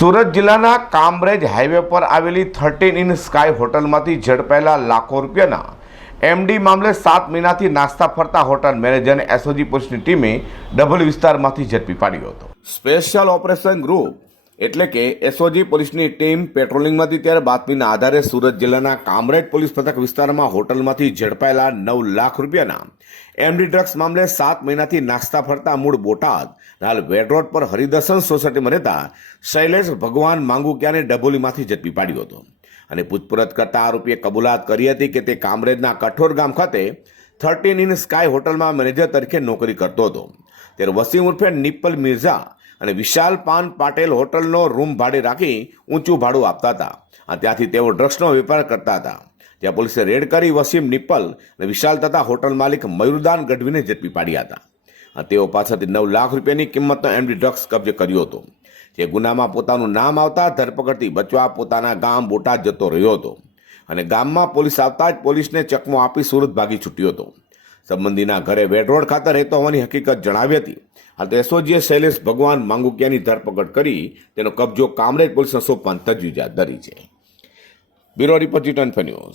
સુરત જિલ્લાના કામરેજ હાઈવે પર આવેલી 13 ઇન સ્કાય હોટલમાંથી ઝડપાયેલા લાખો રૂપિયાના એમડી મામલે 7 મહિનાથી નાસ્તા ફરતા હોટલ મેનેજરને એસઓજી પોલીસની ટીમે ડભોલી વિસ્તારમાંથી ઝડપી પાડ્યો હતો। સ્પેશિયલ ઓપરેશન ગ્રુપ એટલે કે એસઓજી પોલીસની ટીમ પેટ્રોલિંગમાંથી ત્યારે બાતમીના આધારે સુરત જિલ્લાના કામરેજ પોલીસ મથક વિસ્તારમાં હોટલમાંથી ઝડપાયેલા 9 લાખ રૂપિયાના એમડી ડ્રગ્સ મામલે 7 મહિનાથી નાસ્તા ફરતા મૂળ બોટાદ હાલ વેડ રોડ પર હરિદર્શન સોસાયટીમાં રહેતા શૈલેષ ભગવાન માંગુકિયાને ડભોલીમાંથી ઝડપી પાડ્યો હતો અને પૂછપરછ કરતા આરોપીએ કબૂલાત કરી હતી કે તે કામરેજના કઠોર ગામ ખાતે 13 ઇન સ્કાય હોટલમાં મેનેજર તરીકે નોકરી કરતો હતો। ત્યારે વસીમ ઉર્ફે નિપ્પલ મિર્ઝા અને વિશાલ પાન પાટેલ હોટલનો રૂમ ભાડે રાખી ઊંચું ભાડું આપતા હતા અને ત્યાંથી તેઓ ડ્રગ્સનો વેપાર કરતા હતા। ત્યાં પોલીસે રેડ કરી વસીમ, નિપ્પલ અને વિશાલ તથા હોટલ માલિક મયુરદાન ગઢવીને ઝડપી પાડ્યા હતા અને તેઓ પાસેથી 9 લાખ રૂપિયાની કિંમતનો એમડી ડ્રગ્સ કબજે કર્યો હતો। જે ગુનામાં પોતાનું નામ આવતા ધરપકડથી બચવા પોતાના ગામ બોટાદ જતો રહ્યો હતો અને ગામમાં પોલીસ આવતા જ પોલીસને ચકમો આપી સુરત ભાગી છૂટ્યો હતો। સંબંધીના ઘરે વેડ રોડ ખાતે રહેતો હોવાની હકીકત જણાવી હતી। હાલ એસઓજીએ શૈલેષ ભગવાન માંગુકિયાની ધરપકડ કરી તેનો કબજો કામરેજ પોલીસને સોંપવાની તજવીજ હાથ ધરી છે। બ્યુરો રિપોર્ટ જી24 ન્યૂઝ।